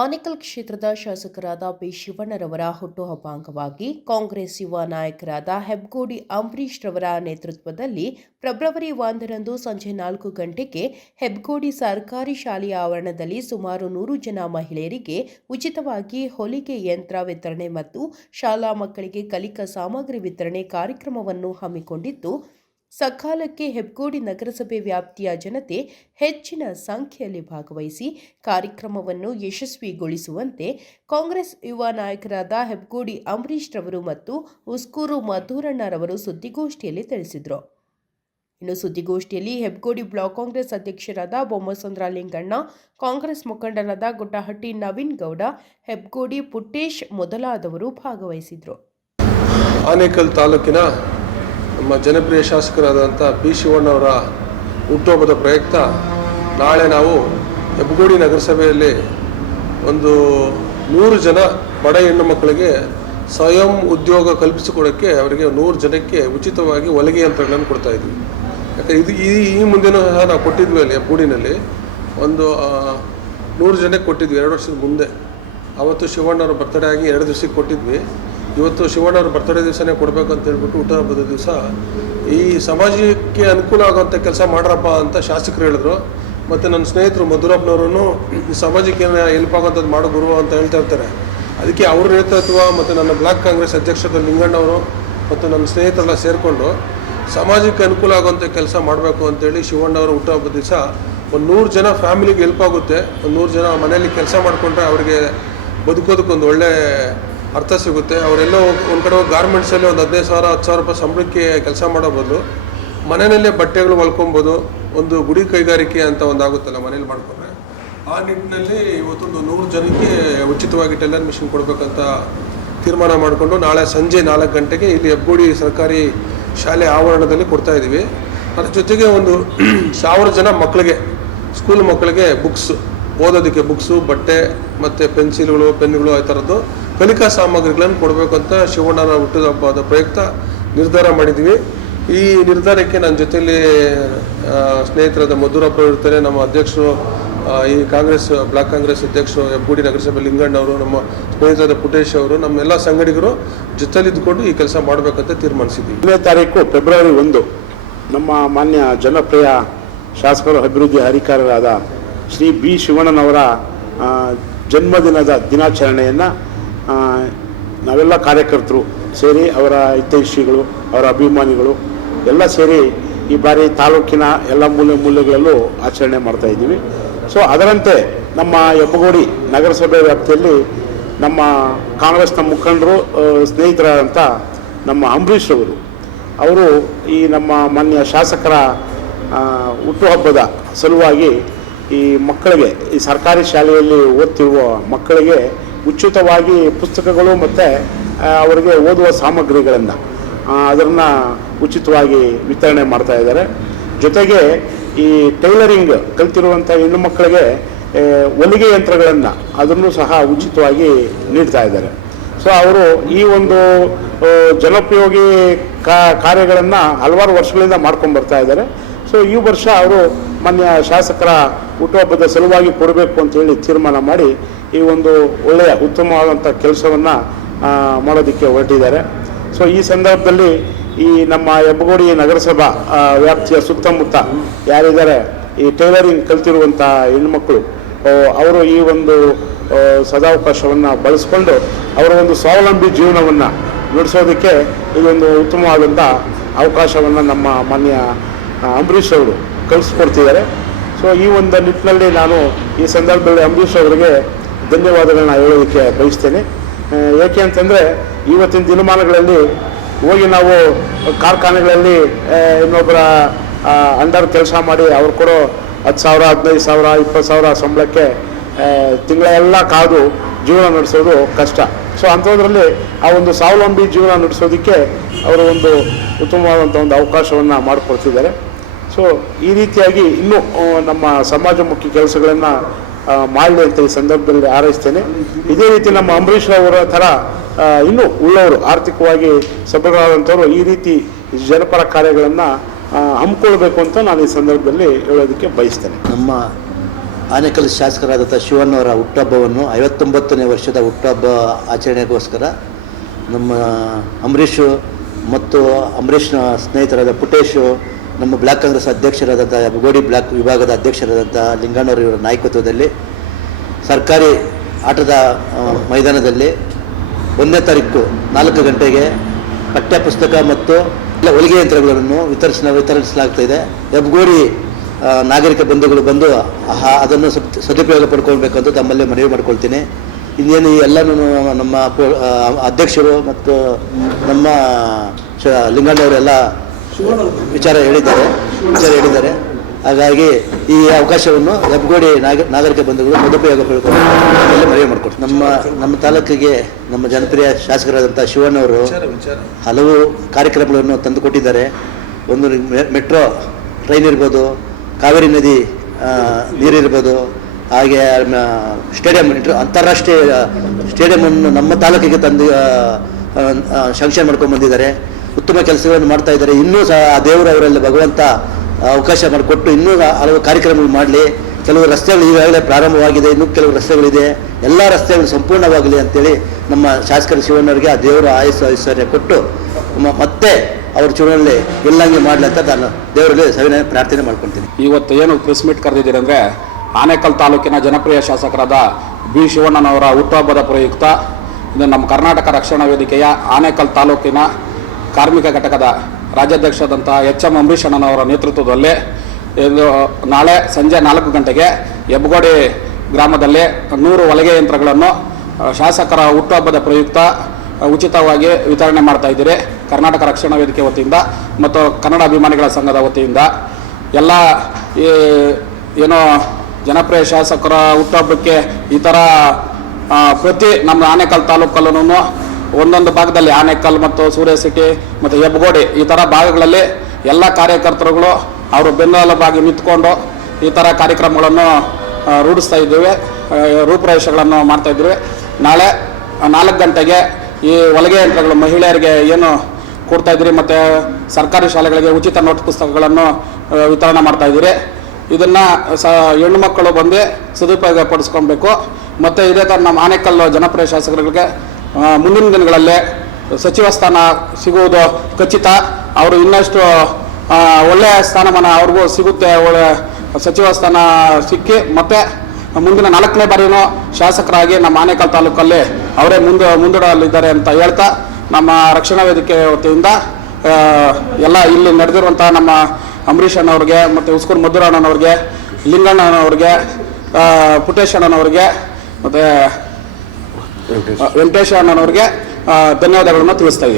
ಆನೇಕಲ್ ಕ್ಷೇತ್ರದ ಶಾಸಕರಾದ ಬಿ ಶಿವಣ್ಣರವರ ಹುಟ್ಟುಹಬ್ಬ ಅಂಗವಾಗಿ ಕಾಂಗ್ರೆಸ್ ಯುವ ನಾಯಕರಾದ ಹೆಬ್ಗೋಡಿ ಅಂಬರೀಶ್ ರವರ ನೇತೃತ್ವದಲ್ಲಿ ಫೆಬ್ರವರಿ 1ರಂದು ಸಂಜೆ 4 ಗಂಟೆಗೆ ಹೆಬ್ಗೋಡಿ ಸರ್ಕಾರಿ ಶಾಲೆಯ ಆವರಣದಲ್ಲಿ ಸುಮಾರು 100 ಜನ ಮಹಿಳೆಯರಿಗೆ ಉಚಿತವಾಗಿ ಹೊಲಿಗೆ ಯಂತ್ರ ವಿತರಣೆ ಮತ್ತು ಶಾಲಾ ಮಕ್ಕಳಿಗೆ ಕಲಿಕಾ ಸಾಮಗ್ರಿ ವಿತರಣೆ ಕಾರ್ಯಕ್ರಮವನ್ನು ಹಮ್ಮಿಕೊಂಡಿದ್ದು, ಸಕಾಲಕ್ಕೆ ಹೆಬ್ಗೋಡಿ ನಗರಸಭೆ ವ್ಯಾಪ್ತಿಯ ಜನತೆ ಹೆಚ್ಚಿನ ಸಂಖ್ಯೆಯಲ್ಲಿ ಭಾಗವಹಿಸಿ ಕಾರ್ಯಕ್ರಮವನ್ನು ಯಶಸ್ವಿಗೊಳಿಸುವಂತೆ ಕಾಂಗ್ರೆಸ್ ಯುವ ನಾಯಕರಾದ ಹೆಬ್ಗೋಡಿ ಅಂಬರೀಶ್ ರವರು ಮತ್ತು ಉಸ್ಕೂರು ಮಧುರಣ್ಣರವರು ಸುದ್ದಿಗೋಷ್ಠಿಯಲ್ಲಿ ತಿಳಿಸಿದರು. ಇನ್ನು ಸುದ್ದಿಗೋಷ್ಠಿಯಲ್ಲಿ ಹೆಬ್ಗೋಡಿ ಬ್ಲಾಕ್ ಕಾಂಗ್ರೆಸ್ ಅಧ್ಯಕ್ಷರಾದ ಬೊಮ್ಮಸಂದ್ರ ಲಿಂಗಣ್ಣ, ಕಾಂಗ್ರೆಸ್ ಮುಖಂಡರಾದ ಗುಡ್ಡಹಟ್ಟಿ ನವೀನ್ ಗೌಡ, ಹೆಬ್ಗೋಡಿ ಪುಟ್ಟೇಶ್ ಮೊದಲಾದವರು ಭಾಗವಹಿಸಿದರು. ಆನೇಕಲ್ ತಾಲೂಕಿನ ನಮ್ಮ ಜನಪ್ರಿಯ ಶಾಸಕರಾದಂಥ ಬಿ ಶಿವಣ್ಣವರ ಹುಟ್ಟುಹಬ್ಬದ ಪ್ರಯುಕ್ತ ನಾಳೆ ನಾವು ಹೆಬ್ಗೋಡಿ ನಗರಸಭೆಯಲ್ಲಿ ಒಂದು 100 ಜನ ಬಡ ಹೆಣ್ಣು ಮಕ್ಕಳಿಗೆ ಸ್ವಯಂ ಉದ್ಯೋಗ ಕಲ್ಪಿಸಿಕೊಡೋಕ್ಕೆ ಅವರಿಗೆ 100 ಜನಕ್ಕೆ ಉಚಿತವಾಗಿ ಹೊಲಿಗೆ ಯಂತ್ರಗಳನ್ನು ಕೊಡ್ತಾಯಿದ್ವಿ. ಯಾಕಂದರೆ ಈ ಮುಂದೆನೂ ಸಹ ನಾವು ಕೊಟ್ಟಿದ್ವಿ ಅಲ್ಲಿ ಹೆಬ್ಗೋಡಿನಲ್ಲಿ ಒಂದು 100 ಜನಕ್ಕೆ ಕೊಟ್ಟಿದ್ವಿ 2 ವರ್ಷದ ಮುಂದೆ. ಆವತ್ತು ಶಿವಣ್ಣವ್ರ ಬರ್ತಡೇ ಆಗಿ 2 ದಿವಸಕ್ಕೆ ಕೊಟ್ಟಿದ್ವಿ. ಇವತ್ತು ಶಿವಣ್ಣವ್ರ ಬರ್ತಡೇ ದಿವಸನೇ ಕೊಡಬೇಕು ಅಂತ ಹೇಳ್ಬಿಟ್ಟು ಹುಟ್ಟುಹಬ್ಬದ ದಿವಸ ಈ ಸಮಾಜಕ್ಕೆ ಅನುಕೂಲ ಆಗೋಂಥ ಕೆಲಸ ಮಾಡ್ರಪ್ಪ ಅಂತ ಶಾಸಕರು ಹೇಳಿದ್ರು. ಮತ್ತು ನನ್ನ ಸ್ನೇಹಿತರು ಮಧುರಪ್ಪನವರು ಈ ಸಮಾಜಕ್ಕೆ ಹೆಲ್ಪ್ ಆಗೋಂಥದ್ದು ಮಾಡೋ ಗುರು ಅಂತ ಹೇಳ್ತಾ ಇರ್ತಾರೆ. ಅದಕ್ಕೆ ಅವ್ರ ನೇತೃತ್ವ ಮತ್ತು ನನ್ನ ಬ್ಲಾಕ್ ಕಾಂಗ್ರೆಸ್ ಅಧ್ಯಕ್ಷರಾದ ಲಿಂಗಣ್ಣವರು ಮತ್ತು ನನ್ನ ಸ್ನೇಹಿತರೆಲ್ಲ ಸೇರಿಕೊಂಡು ಸಮಾಜಕ್ಕೆ ಅನುಕೂಲ ಆಗೋಂಥ ಕೆಲಸ ಮಾಡಬೇಕು ಅಂತೇಳಿ ಶಿವಣ್ಣವರ ಹುಟ್ಟುಹಬ್ಬದ ದಿವಸ ಒಂದು 100 ಜನ ಫ್ಯಾಮಿಲಿಗೆ ಹೆಲ್ಪ್ ಆಗುತ್ತೆ. ಒಂದು 100 ಜನ ಮನೆಯಲ್ಲಿ ಕೆಲಸ ಮಾಡಿಕೊಂಡ್ರೆ ಅವರಿಗೆ ಬದುಕೋದಕ್ಕೊಂದು ಒಳ್ಳೆ ಅರ್ಥ ಸಿಗುತ್ತೆ. ಅವರೆಲ್ಲೋ ಒಂದು ಕಡೆ ಗಾರ್ಮೆಂಟ್ಸಲ್ಲಿ ಒಂದು 15,000 10,000 ರೂಪಾಯಿ ಸಂಬಳಕ್ಕೆ ಕೆಲಸ ಮಾಡೋ ಬದಲು ಮನೆಯಲ್ಲೇ ಬಟ್ಟೆಗಳು ಹೊಲ್ಕೊಬೋದು. ಒಂದು ಗುಡಿ ಕೈಗಾರಿಕೆ ಅಂತ ಒಂದಾಗುತ್ತಲ್ಲ ಮನೇಲಿ ಮಾಡ್ಕೊಂಡ್ರೆ, ಆ ನಿಟ್ಟಿನಲ್ಲಿ ಇವತ್ತೊಂದು 100 ಜನಕ್ಕೆ ಉಚಿತವಾಗಿ ಟೈಲರ್ ಮಿಷಿನ್ ಕೊಡಬೇಕಂತ ತೀರ್ಮಾನ ಮಾಡಿಕೊಂಡು ನಾಳೆ ಸಂಜೆ 4 ಗಂಟೆಗೆ ಇಲ್ಲಿ ಹೆಬ್ಗೋಡಿ ಸರ್ಕಾರಿ ಶಾಲೆ ಆವರಣದಲ್ಲಿ ಕೊಡ್ತಾಯಿದ್ದೀವಿ. ಅದ್ರ ಜೊತೆಗೆ ಒಂದು 1000 ಜನ ಮಕ್ಕಳಿಗೆ, ಸ್ಕೂಲ್ ಮಕ್ಕಳಿಗೆ ಓದೋದಕ್ಕೆ ಬುಕ್ಸು, ಬಟ್ಟೆ ಮತ್ತು ಪೆನ್ಸಿಲ್ಗಳು, ಪೆನ್ಗಳು, ಈ ಥರದ್ದು ಕಲಿಕಾ ಸಾಮಗ್ರಿಗಳನ್ನು ಕೊಡಬೇಕು ಅಂತ ಶಿವಣ್ಣನ ಹುಟ್ಟುಹಬ್ಬದ ಪ್ರಯುಕ್ತ ನಿರ್ಧಾರ ಮಾಡಿದ್ವಿ. ಈ ನಿರ್ಧಾರಕ್ಕೆ ನನ್ನ ಜೊತೆಯಲ್ಲಿ ಸ್ನೇಹಿತರಾದ ಮಧುರಪ್ಪ ಇರ್ತಾರೆ, ನಮ್ಮ ಅಧ್ಯಕ್ಷರು ಈ ಬ್ಲಾಕ್ ಕಾಂಗ್ರೆಸ್ ಅಧ್ಯಕ್ಷರು ಹೆಬ್ಗೋಡಿ ನಗರಸಭೆ ಲಿಂಗಣ್ಣವರು, ನಮ್ಮ ಸ್ನೇಹಿತರಾದ ಪುಟ್ಟೇಶ್ ಅವರು, ನಮ್ಮೆಲ್ಲ ಸಂಗಡಿಗರು ಜೊತೆಲಿದ್ದುಕೊಂಡು ಈ ಕೆಲಸ ಮಾಡಬೇಕಂತ ತೀರ್ಮಾನಿಸಿದ್ವಿ. 1ನೇ ತಾರೀಕು ಫೆಬ್ರವರಿ 1 ನಮ್ಮ ಮಾನ್ಯ ಜನಪ್ರಿಯ ಶಾಸಕರು, ಅಭಿವೃದ್ಧಿ ಅಧಿಕಾರಿಗಳಾದ ಶ್ರೀ ಬಿ ಶಿವಣ್ಣನವರ ಜನ್ಮದಿನದ ದಿನಾಚರಣೆಯನ್ನು ನಾವೆಲ್ಲ ಕಾರ್ಯಕರ್ತರು ಸೇರಿ, ಅವರ ಹಿತೈಷಿಗಳು, ಅವರ ಅಭಿಮಾನಿಗಳು ಎಲ್ಲ ಸೇರಿ ಈ ಬಾರಿ ತಾಲೂಕಿನ ಎಲ್ಲ ಮೂಲೆಗಳಲ್ಲೂ ಆಚರಣೆ ಮಾಡ್ತಾಯಿದ್ದೀವಿ. ಸೊ ಅದರಂತೆ ನಮ್ಮ ಹೆಬ್ಬಗೋಡಿ ನಗರಸಭೆ ವ್ಯಾಪ್ತಿಯಲ್ಲಿ ನಮ್ಮ ಕಾಂಗ್ರೆಸ್ನ ಮುಖಂಡರು, ಸ್ನೇಹಿತರಾದಂಥ ನಮ್ಮ ಅಂಬರೀಶ್ ಅವರು ಈ ನಮ್ಮ ಮಾನ್ಯ ಶಾಸಕರ ಹುಟ್ಟುಹಬ್ಬದ ಸಲುವಾಗಿ ಈ ಮಕ್ಕಳಿಗೆ, ಈ ಸರ್ಕಾರಿ ಶಾಲೆಯಲ್ಲಿ ಓದ್ತಿರುವ ಮಕ್ಕಳಿಗೆ ಉಚಿತವಾಗಿ ಪುಸ್ತಕಗಳು ಮತ್ತು ಅವರಿಗೆ ಓದುವ ಸಾಮಗ್ರಿಗಳನ್ನು ಅದನ್ನು ಉಚಿತವಾಗಿ ವಿತರಣೆ ಮಾಡ್ತಾ ಇದ್ದಾರೆ. ಜೊತೆಗೆ ಈ ಟೈಲರಿಂಗ್ ಕಲ್ತಿರುವಂಥ ಹೆಣ್ಣು ಮಕ್ಕಳಿಗೆ ಹೊಲಿಗೆ ಯಂತ್ರಗಳನ್ನು ಅದನ್ನು ಸಹ ಉಚಿತವಾಗಿ ನೀಡ್ತಾ ಇದ್ದಾರೆ. ಸೊ ಅವರು ಈ ಒಂದು ಜನೋಪಯೋಗಿ ಕಾರ್ಯಗಳನ್ನು ಹಲವಾರು ವರ್ಷಗಳಿಂದ ಮಾಡ್ಕೊಂಡು ಬರ್ತಾ ಇದ್ದಾರೆ. ಸೊ ಈ ವರ್ಷ ಅವರು ಮಾನ್ಯ ಶಾಸಕರ ಹುಟ್ಟುಹಬ್ಬದ ಸಲುವಾಗಿ ಕೊಡಬೇಕು ಅಂತೇಳಿ ತೀರ್ಮಾನ ಮಾಡಿ ಈ ಒಂದು ಒಳ್ಳೆಯ ಉತ್ತಮವಾದಂಥ ಕೆಲಸವನ್ನು ಮಾಡೋದಕ್ಕೆ ಹೊರಟಿದ್ದಾರೆ. ಸೊ ಈ ಸಂದರ್ಭದಲ್ಲಿ ಈ ನಮ್ಮ ಹೆಬ್ಬಗೋಡಿ ನಗರಸಭಾ ವ್ಯಾಪ್ತಿಯ ಸುತ್ತಮುತ್ತ ಯಾರಿದ್ದಾರೆ ಈ ಟೈಲರಿಂಗ್ ಕಲ್ತಿರುವಂಥ ಹೆಣ್ಮಕ್ಳು, ಅವರು ಈ ಒಂದು ಸದಾವಕಾಶವನ್ನು ಬಳಸ್ಕೊಂಡು ಅವರ ಒಂದು ಸ್ವಾವಲಂಬಿ ಜೀವನವನ್ನು ನಡೆಸೋದಕ್ಕೆ ಇದೊಂದು ಉತ್ತಮವಾದಂಥ ಅವಕಾಶವನ್ನು ನಮ್ಮ ಮಾನ್ಯ ಅಂಬರೀಶ್ ಅವರು ಕಲಿಸ್ಕೊಡ್ತಿದ್ದಾರೆ. ಸೊ ಈ ಒಂದು ನಿಟ್ಟಿನಲ್ಲಿ ನಾನು ಈ ಸಂದರ್ಭದಲ್ಲಿ ಅಂಬರೀಶ್ ಅವರಿಗೆ ಧನ್ಯವಾದಗಳನ್ನ ಹೇಳೋದಕ್ಕೆ ಬಯಸ್ತೇನೆ. ಏಕೆ ಅಂತಂದರೆ ಇವತ್ತಿನ ದಿನಮಾನಗಳಲ್ಲಿ ಹೋಗಿ ನಾವು ಕಾರ್ಖಾನೆಗಳಲ್ಲಿ ಇನ್ನೊಬ್ಬರ ಅಂಡರ್ ಕೆಲಸ ಮಾಡಿ ಅವ್ರು ಕೊಡೋ 10,000 15,000 20,000 ಸಂಬಳಕ್ಕೆ ತಿಂಗಳೆಲ್ಲ ಕಾದು ಜೀವನ ನಡೆಸೋದು ಕಷ್ಟ. ಸೊ ಅಂಥದ್ರಲ್ಲಿ ಆ ಒಂದು ಸ್ವಾವಲಂಬಿ ಜೀವನ ನಡೆಸೋದಕ್ಕೆ ಅವರು ಒಂದು ಉತ್ತಮವಾದಂಥ ಒಂದು ಅವಕಾಶವನ್ನು ಮಾಡಿಕೊಡ್ತಿದ್ದಾರೆ. ಸೊ ಈ ರೀತಿಯಾಗಿ ಇನ್ನೂ ನಮ್ಮ ಸಮಾಜಮುಖಿ ಕೆಲಸಗಳನ್ನು ಮಾಡಲಿ ಅಂತ ಈ ಸಂದರ್ಭದಲ್ಲಿ ಹಾರೈಸ್ತೇನೆ. ಇದೇ ರೀತಿ ನಮ್ಮ ಅಂಬರೀಶ್ ಅವರ ಥರ ಇನ್ನೂ ಉಳ್ಳವರು, ಆರ್ಥಿಕವಾಗಿ ಸಬಲರಾದಂಥವರು ಈ ರೀತಿ ಜನಪರ ಕಾರ್ಯಗಳನ್ನು ಹಮ್ಮಿಕೊಳ್ಬೇಕು ಅಂತ ನಾನು ಈ ಸಂದರ್ಭದಲ್ಲಿ ಹೇಳೋದಕ್ಕೆ ಬಯಸ್ತೇನೆ. ನಮ್ಮ ಆನೇಕಲ್ ಶಾಸಕರಾದಂಥ ಶಿವಣ್ಣವರ ಹುಟ್ಟುಹಬ್ಬವನ್ನು 59ನೇ ವರ್ಷದ ಹುಟ್ಟುಹಬ್ಬ ಆಚರಣೆಗೋಸ್ಕರ ನಮ್ಮ ಅಂಬರೀಷು ಮತ್ತು ಅಂಬರೀಷ್ನ ಸ್ನೇಹಿತರಾದ ಪುಟೇಶು, ನಮ್ಮ ಬ್ಲಾಕ್ ಕಾಂಗ್ರೆಸ್ ಅಧ್ಯಕ್ಷರಾದಂಥ ಹೆಬ್ಗೋಡಿ ಬ್ಲಾಕ್ ವಿಭಾಗದ ಅಧ್ಯಕ್ಷರಾದಂಥ ಲಿಂಗಣ್ಣವರ ಇವರ ನಾಯಕತ್ವದಲ್ಲಿ ಸರ್ಕಾರಿ ಆಟದ ಮೈದಾನದಲ್ಲಿ 1ನೇ ತಾರೀಕು 4 ಗಂಟೆಗೆ ಪಠ್ಯಪುಸ್ತಕ ಮತ್ತು ಹೊಲಿಗೆ ಯಂತ್ರಗಳನ್ನು ವಿತರಿಸಲಾಗ್ತಾಯಿದೆ. ಹೆಬ್ಗೋಡಿ ನಾಗರಿಕ ಬಂಧುಗಳು ಬಂದು ಅದನ್ನು ಸದುಪಯೋಗ ಪಡ್ಕೊಳ್ಬೇಕಂತ ತಮ್ಮಲ್ಲಿ ಮನವಿ ಮಾಡ್ಕೊಳ್ತೀನಿ. ಇನ್ನೇನು ಎಲ್ಲನೂ ನಮ್ಮ ಅಧ್ಯಕ್ಷರು ಮತ್ತು ನಮ್ಮ ಲಿಂಗಣ್ಣವರೆಲ್ಲ ವಿಚಾರ ಹೇಳಿದ್ದಾರೆ. ಹಾಗಾಗಿ ಈ ಅವಕಾಶವನ್ನು ಹೆಬ್ಗೋಡಿ ನಾಗರಿಕ ಬಂಧುಗಳು ಸದುಪಯೋಗ ಪಡ್ಕೊಂಡು ಮನವಿ ಮಾಡ್ಕೊಡ್ತೀವಿ. ನಮ್ಮ ತಾಲೂಕಿಗೆ ನಮ್ಮ ಜನಪ್ರಿಯ ಶಾಸಕರಾದಂಥ ಶಿವಣ್ಣವರು ಹಲವು ಕಾರ್ಯಕ್ರಮಗಳನ್ನು ತಂದುಕೊಟ್ಟಿದ್ದಾರೆ. ಒಂದು ಮೆಟ್ರೋ ಟ್ರೈನ್ ಇರ್ಬೋದು, ಕಾವೇರಿ ನದಿ ನೀರಿರ್ಬೋದು, ಹಾಗೆ ಸ್ಟೇಡಿಯಂ, ಅಂತಾರಾಷ್ಟ್ರೀಯ ಸ್ಟೇಡಿಯಮನ್ನು ನಮ್ಮ ತಾಲೂಕಿಗೆ ತಂದು ಶಾಂಕ್ಷನ್ ಮಾಡ್ಕೊಂಡು ಬಂದಿದ್ದಾರೆ. ಉತ್ತಮ ಕೆಲಸಗಳನ್ನು ಮಾಡ್ತಾ ಇದ್ದಾರೆ. ಇನ್ನೂ ಸಹ ಆ ದೇವರು ಅವರಲ್ಲಿ ಭಗವಂತ ಅವಕಾಶ ಮಾಡಿಕೊಟ್ಟು ಇನ್ನೂ ಹಲವು ಕಾರ್ಯಕ್ರಮಗಳು ಮಾಡಲಿ. ಕೆಲವು ರಸ್ತೆಗಳು ಈಗಾಗಲೇ ಪ್ರಾರಂಭವಾಗಿದೆ, ಇನ್ನೂ ಕೆಲವು ರಸ್ತೆಗಳಿದೆ. ಎಲ್ಲ ರಸ್ತೆಗಳು ಸಂಪೂರ್ಣವಾಗಲಿ ಅಂತೇಳಿ ನಮ್ಮ ಶಾಸಕರ ಶಿವಣ್ಣವರಿಗೆ ಆ ದೇವರು ಐಶ್ವರ್ಯ ಕೊಟ್ಟು ಮತ್ತೆ ಅವ್ರ ಚುನಾವಣೆ ಗೆಲ್ಲಂಗೆ ಮಾಡಲಿ ಅಂತ ನಾನು ದೇವರಲ್ಲಿ ಸವಿನಯ ಪ್ರಾರ್ಥನೆ ಮಾಡ್ಕೊಳ್ತೀನಿ. ಇವತ್ತು ಏನು ಪ್ರೆಸ್ ಮೀಟ್ ಕರೆದಿದ್ದೀರಿ ಅಂದರೆ, ಆನೇಕಲ್ ತಾಲೂಕಿನ ಜನಪ್ರಿಯ ಶಾಸಕರಾದ ಬಿ ಶಿವಣ್ಣನವರ ಹುಟ್ಟುಹಬ್ಬದ ಪ್ರಯುಕ್ತ ಇದು ನಮ್ಮ ಕರ್ನಾಟಕ ರಕ್ಷಣಾ ವೇದಿಕೆಯ ಆನೇಕಲ್ ತಾಲೂಕಿನ ಕಾರ್ಮಿಕ ಘಟಕದ ರಾಜ್ಯಾಧ್ಯಕ್ಷರಾದಂಥ ಎಚ್.ಎಂ. ಅಂಬರೀಷ್ ಅಣ್ಣನವರ ನೇತೃತ್ವದಲ್ಲಿ ಇದು ನಾಳೆ ಸಂಜೆ 4 ಗಂಟೆಗೆ ಹೆಬ್ಗೋಡಿ ಗ್ರಾಮದಲ್ಲಿ 100 ಹೊಲಿಗೆ ಯಂತ್ರಗಳನ್ನು ಶಾಸಕರ ಹುಟ್ಟುಹಬ್ಬದ ಪ್ರಯುಕ್ತ ಉಚಿತವಾಗಿ ವಿತರಣೆ ಮಾಡ್ತಾ ಇದ್ದೀರಿ. ಕರ್ನಾಟಕ ರಕ್ಷಣಾ ವೇದಿಕೆ ವತಿಯಿಂದ ಮತ್ತು ಕನ್ನಡ ಅಭಿಮಾನಿಗಳ ಸಂಘದ ವತಿಯಿಂದ ಎಲ್ಲ ಏನೋ ಜನಪ್ರಿಯ ಶಾಸಕರ ಹುಟ್ಟುಹಬ್ಬಕ್ಕೆ ಈ ಥರ ಪ್ರತಿ ನಮ್ಮ ಆನೇಕಲ್ ತಾಲೂಕಲ್ಲೂ ಒಂದೊಂದು ಭಾಗದಲ್ಲಿ ಆನೇಕಲ್ ಮತ್ತು ಸೂರ್ಯ ಸಿಟಿ ಮತ್ತು ಹೆಬ್ಗೋಡಿ ಈ ಥರ ಭಾಗಗಳಲ್ಲಿ ಎಲ್ಲ ಕಾರ್ಯಕರ್ತರುಗಳು ಅವರು ಬೆನ್ನೆಲುಬಾಗಿ ನಿಂತ್ಕೊಂಡು ಈ ಥರ ಕಾರ್ಯಕ್ರಮಗಳನ್ನು ರೂಢಿಸ್ತಾ ಇದ್ದೇವೆ, ರೂಪುರೇಷೆಗಳನ್ನು ಮಾಡ್ತಾಯಿದ್ದೀವಿ. ನಾಳೆ 4 ಗಂಟೆಗೆ ಈ ಹೊಲಿಗೆ ಯಂತ್ರಗಳು ಮಹಿಳೆಯರಿಗೆ ಏನು ಕೊಡ್ತಾಯಿದ್ದೀರಿ ಮತ್ತು ಸರ್ಕಾರಿ ಶಾಲೆಗಳಿಗೆ ಉಚಿತ ನೋಟ್ ಪುಸ್ತಕಗಳನ್ನು ವಿತರಣೆ ಮಾಡ್ತಾಯಿದ್ದೀರಿ. ಇದನ್ನು ಹೆಣ್ಣು ಮಕ್ಕಳು ಬಂದು ಸದುಪಯೋಗ ಪಡಿಸ್ಕೊಬೇಕು. ಮತ್ತು ಇದೇ ಥರ ನಮ್ಮ ಆನೇಕಲ್ ಜನಪ್ರಿಯ ಶಾಸಕರಿಗೆ ಮುಂದಿನ ದಿನಗಳಲ್ಲಿ ಸಚಿವ ಸ್ಥಾನ ಸಿಗುವುದು ಖಚಿತ. ಅವರು ಇನ್ನಷ್ಟು ಒಳ್ಳೆಯ ಸ್ಥಾನಮಾನ ಅವ್ರಿಗೂ ಸಿಗುತ್ತೆ. ಒಳ್ಳೆಯ ಸಚಿವ ಸ್ಥಾನ ಸಿಕ್ಕಿ ಮತ್ತು ಮುಂದಿನ 4ನೇ ಬಾರಿನೂ ಶಾಸಕರಾಗಿ ನಮ್ಮ ಆನೇಕಲ್ ತಾಲೂಕಲ್ಲಿ ಅವರೇ ಮುಂದೂಡಲಿದ್ದಾರೆ ಅಂತ ಹೇಳ್ತಾ, ನಮ್ಮ ರಕ್ಷಣಾ ವೇದಿಕೆ ವತಿಯಿಂದ ಎಲ್ಲ ಇಲ್ಲಿ ನಡೆದಿರುವಂಥ ನಮ್ಮ ಅಂಬರೀಷ್ ಅಣ್ಣವ್ರಿಗೆ ಮತ್ತು ಉಸ್ಕೂರು ಮಧುರ ಅಣ್ಣನವ್ರಿಗೆ, ಲಿಂಗಣ್ಣನವ್ರಿಗೆ, ಪುಟೇಶ್ ಅಣ್ಣನವ್ರಿಗೆ ಮತ್ತು ವೆಂಕಟೇಶ ಅಣ್ಣನವ್ರಿಗೆ ಧನ್ಯವಾದಗಳನ್ನು ತಿಳಿಸ್ತಾ ಇದ್ದೀನಿ.